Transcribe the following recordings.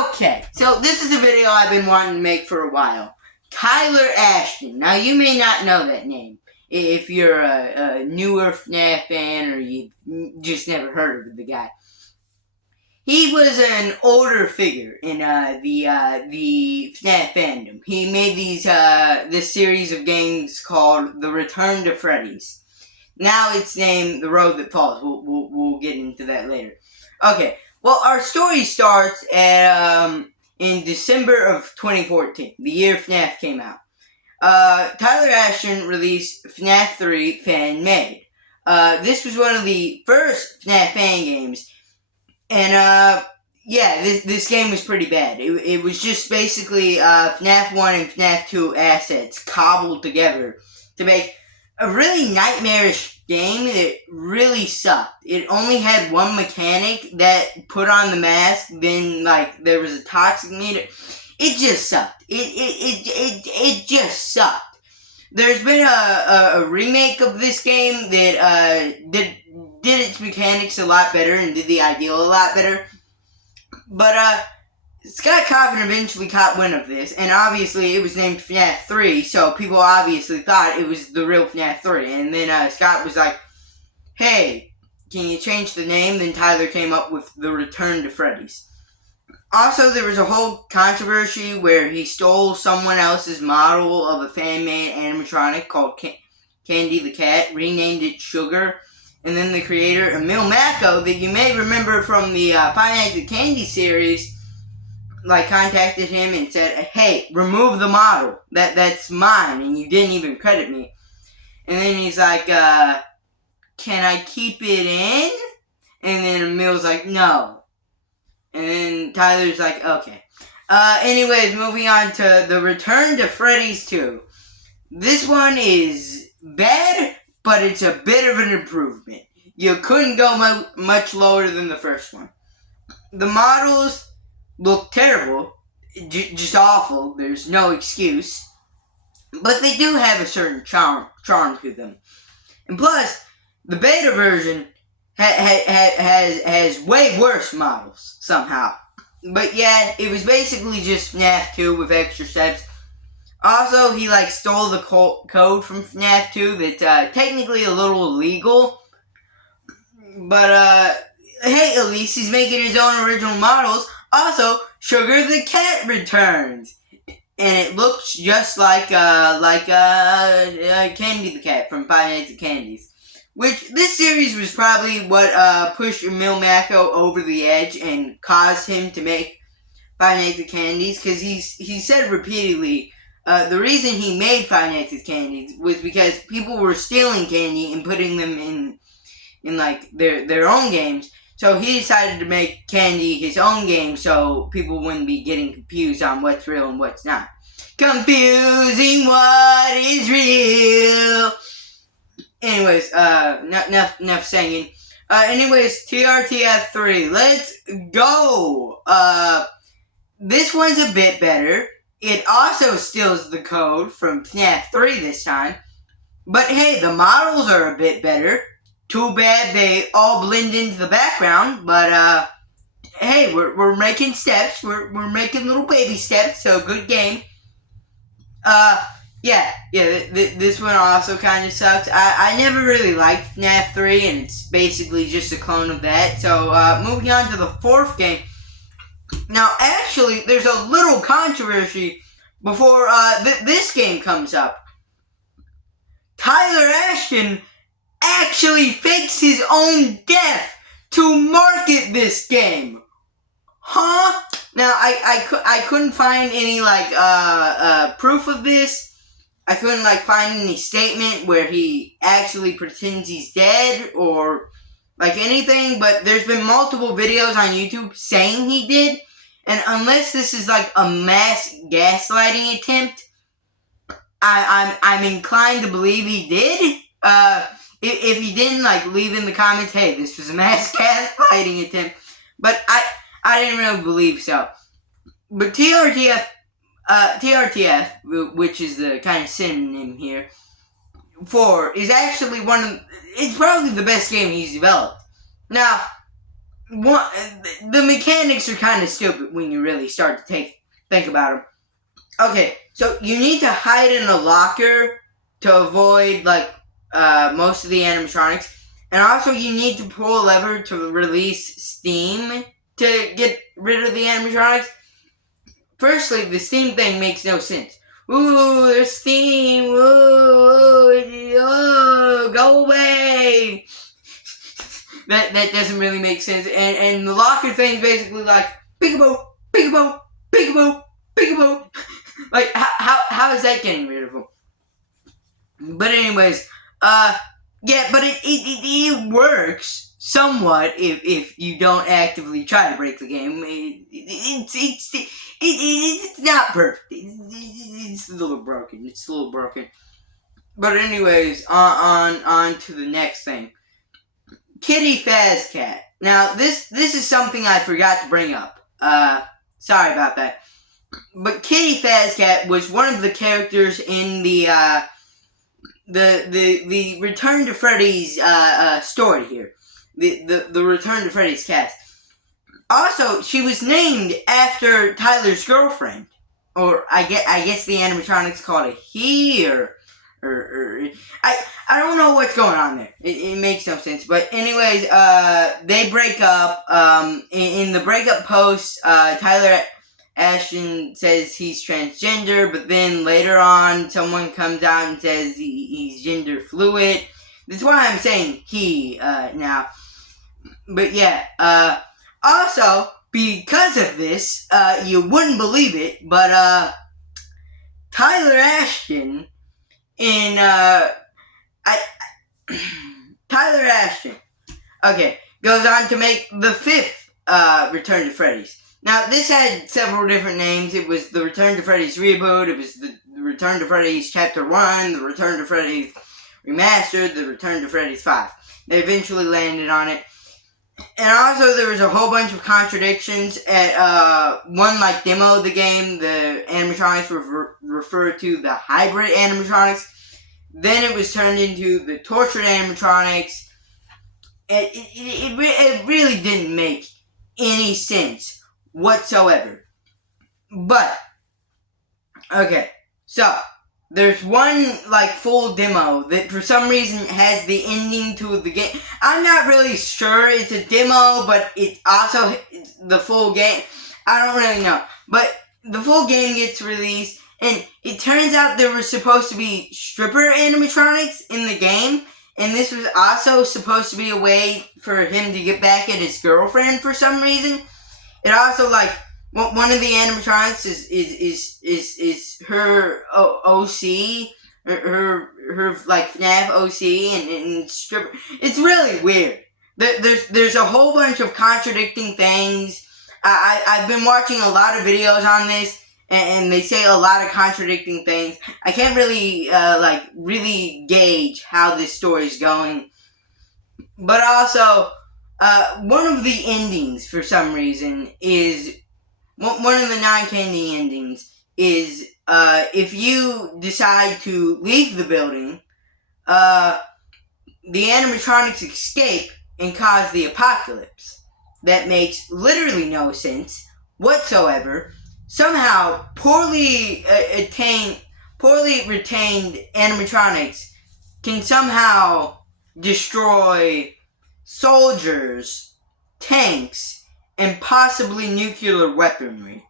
Okay, so this is a video I've been wanting to make for a while. Tyler Ashton. Now, you may not know that name if you're a newer FNAF fan or you've just never heard of the guy. He was an older figure in the FNAF fandom. He made this series of games called The Return to Freddy's. Now it's named The Road That Falls. We'll get into that later. Okay, well, our story starts in December of 2014, the year FNAF came out. Tyler Ashton released FNAF 3 Fan Made. This was one of the first FNAF fan games. And, this game was pretty bad. It was just basically FNAF 1 and FNAF 2 assets cobbled together to make a really nightmarish game that really sucked. It only had one mechanic that put on the mask, then, there was a toxic meter. It just sucked. It just sucked. There's been a remake of this game that did its mechanics a lot better and did the ideal a lot better. But Scott Coffin eventually caught wind of this, and obviously it was named FNAF 3, so people obviously thought it was the real FNAF 3. And then Scott was like, hey, can you change the name? Then Tyler came up with The Return to Freddy's. Also, there was a whole controversy where he stole someone else's model of a fan-made animatronic called Candy the Cat, renamed it Sugar, and then the creator, Emil Mako, that you may remember from the Five Nights at Candy series, contacted him and said, hey, remove the model. That's mine, and you didn't even credit me. And then he's like, can I keep it in? And then Emil's like, no. And then Tyler's like, okay. Anyways, moving on to The Return to Freddy's 2. This one is bad, but it's a bit of an improvement. You couldn't go much lower than the first one. The models look terrible, just awful, there's no excuse. But they do have a certain charm to them. And plus, the beta version has way worse models, somehow. But yeah, it was basically just FNAF 2 with extra steps. Also, he stole the code from FNAF 2 that's technically a little illegal. But hey, at least he's making his own original models. Also, Sugar the Cat returns. And it looks just like Candy the Cat from Five Nights at Candy's. Which, this series was probably what pushed Emil Mako over the edge and caused him to make Five Nights at Candy's. Because he said repeatedly, the reason he made Five Nights at Candy's was because people were stealing candy and putting them in their own games. So he decided to make Candy his own game so people wouldn't be getting confused on what's real and what's not. Confusing what is real. Anyways, enough singing. Anyways, TRTF 3. Let's go. This one's a bit better. It also steals the code from FNAF 3 this time. But hey, the models are a bit better. Too bad they all blend into the background, but hey, we're making steps. We're making little baby steps, so good game. This one also kind of sucks. I never really liked FNAF 3, and it's basically just a clone of that. So, moving on to the fourth game. Now, actually, there's a little controversy before this game comes up. Tyler Ashton actually fakes his own death to market this game. Huh? Now, I couldn't find any, proof of this. I couldn't, find any statement where he actually pretends he's dead or, anything. But there's been multiple videos on YouTube saying he did. And unless this is, a mass gaslighting attempt, I'm inclined to believe he did. If he didn't, leave in the comments, hey, this was a mass gaslighting attempt. But I didn't really believe so. But TRTF, which is the kind of synonym here, 4, is actually it's probably the best game he's developed. Now, the mechanics are kind of stupid when you really start to think about them. Okay, so you need to hide in a locker to avoid most of the animatronics, and also you need to pull a lever to release steam to get rid of the animatronics. Firstly, the steam thing makes no sense. Ooh, there's steam. Ooh, go away. That doesn't really make sense. And the locker thing's basically like peekaboo, peekaboo, peekaboo, peekaboo. Like how is that getting rid of them? But anyways, yeah, but it works somewhat if you don't actively try to break the game. It's not perfect. It's a little broken. It's a little broken. But anyways, on to the next thing. Kitty Fazcat. Now this is something I forgot to bring up. Sorry about that. But Kitty Fazcat was one of the characters in the Return to Freddy's story here. The Return to Freddy's cast. Also, she was named after Tyler's girlfriend, or I guess the animatronics called it he, or I don't know what's going on there. It makes no sense. But anyways, they break up. In the breakup post, Tyler Ashton says he's transgender, but then later on, someone comes out and says he's gender fluid. That's why I'm saying he now. But yeah, also, because of this, you wouldn't believe it, but Tyler Ashton Tyler Ashton, okay, goes on to make the 5th Return to Freddy's. Now, this had several different names. It was the Return to Freddy's Reboot, it was the Return to Freddy's Chapter 1, the Return to Freddy's Remastered, the Return to Freddy's 5. They eventually landed on it. And also, there was a whole bunch of contradictions at one demo of the game. The animatronics were referred to the hybrid animatronics. Then it was turned into the tortured animatronics. It really didn't make any sense whatsoever. But, okay, so there's one full demo that for some reason has the ending to the game. I'm not really sure it's a demo, but it's also the full game. I don't really know. But the full game gets released, and it turns out there were supposed to be stripper animatronics in the game, and this was also supposed to be a way for him to get back at his girlfriend for some reason. It also one of the animatronics is her OC, her FNAF OC and stripper. It's really weird. There's a whole bunch of contradicting things. I've been watching a lot of videos on this, and they say a lot of contradicting things. I can't really really gauge how this story's going. But also, one of the endings for some reason is. One of the non-candy endings is, if you decide to leave the building, the animatronics escape and cause the apocalypse. That makes literally no sense whatsoever. Somehow, poorly retained animatronics can somehow destroy soldiers, tanks, and possibly nuclear weaponry.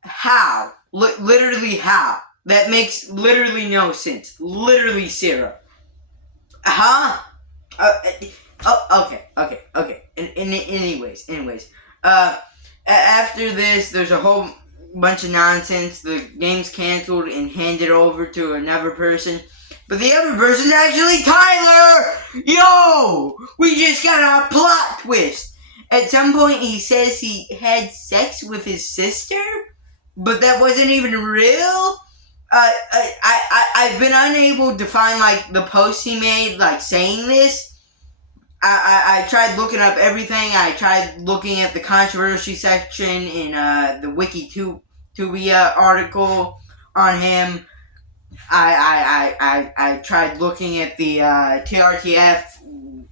How? Literally how? That makes literally no sense. Literally zero. Huh? Okay. Anyways. After this, there's a whole bunch of nonsense. The game's canceled and handed over to another person. But the other person's actually Tyler! Yo! We just got a plot twist! At some point, he says he had sex with his sister, but that wasn't even real. I've been unable to find the post he made saying this. I tried looking up everything. I tried looking at the controversy section in the Wiki2Tubia article on him. I tried looking at the TRTF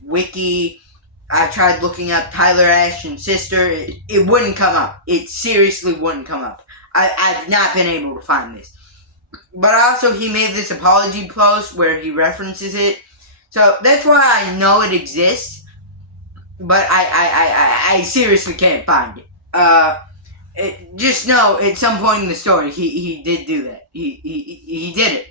wiki. I tried looking up Tyler Ashton's sister. It wouldn't come up. It seriously wouldn't come up. I've not been able to find this. But also, he made this apology post where he references it. So that's why I know it exists. But I seriously can't find it. Just know, at some point in the story, he did do that. He did it.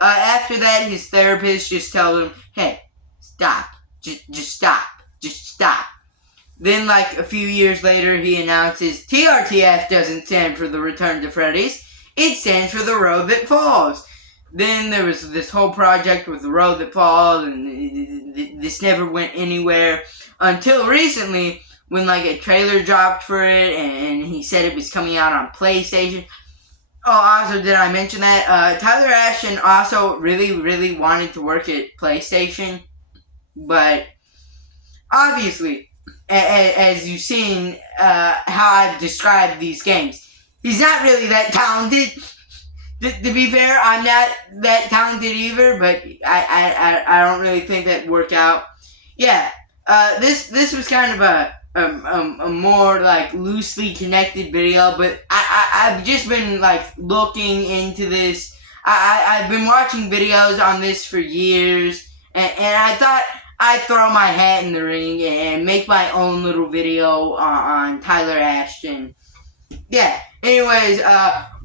After that, his therapist just told him, hey, stop. Just stop. Just stop. Then, like, a few years later, he announces TRTF doesn't stand for the Return to Freddy's. It stands for The Road That Falls. Then there was this whole project with The Road That Falls, and this never went anywhere. Until recently, when, like, a trailer dropped for it, and he said it was coming out on PlayStation. Oh, also, did I mention that? Tyler Ashton also really, really wanted to work at PlayStation. But, obviously, as you've seen how I've described these games, he's not really that talented. To be fair, I'm not that talented either, but I don't really think that'd work out. Yeah, this was kind of a more like loosely connected video, but I've just been like looking into this. I've been watching videos on this for years, and I thought I'd throw my hat in the ring and make my own little video on Tyler Ashton. Yeah. Anyways, bye.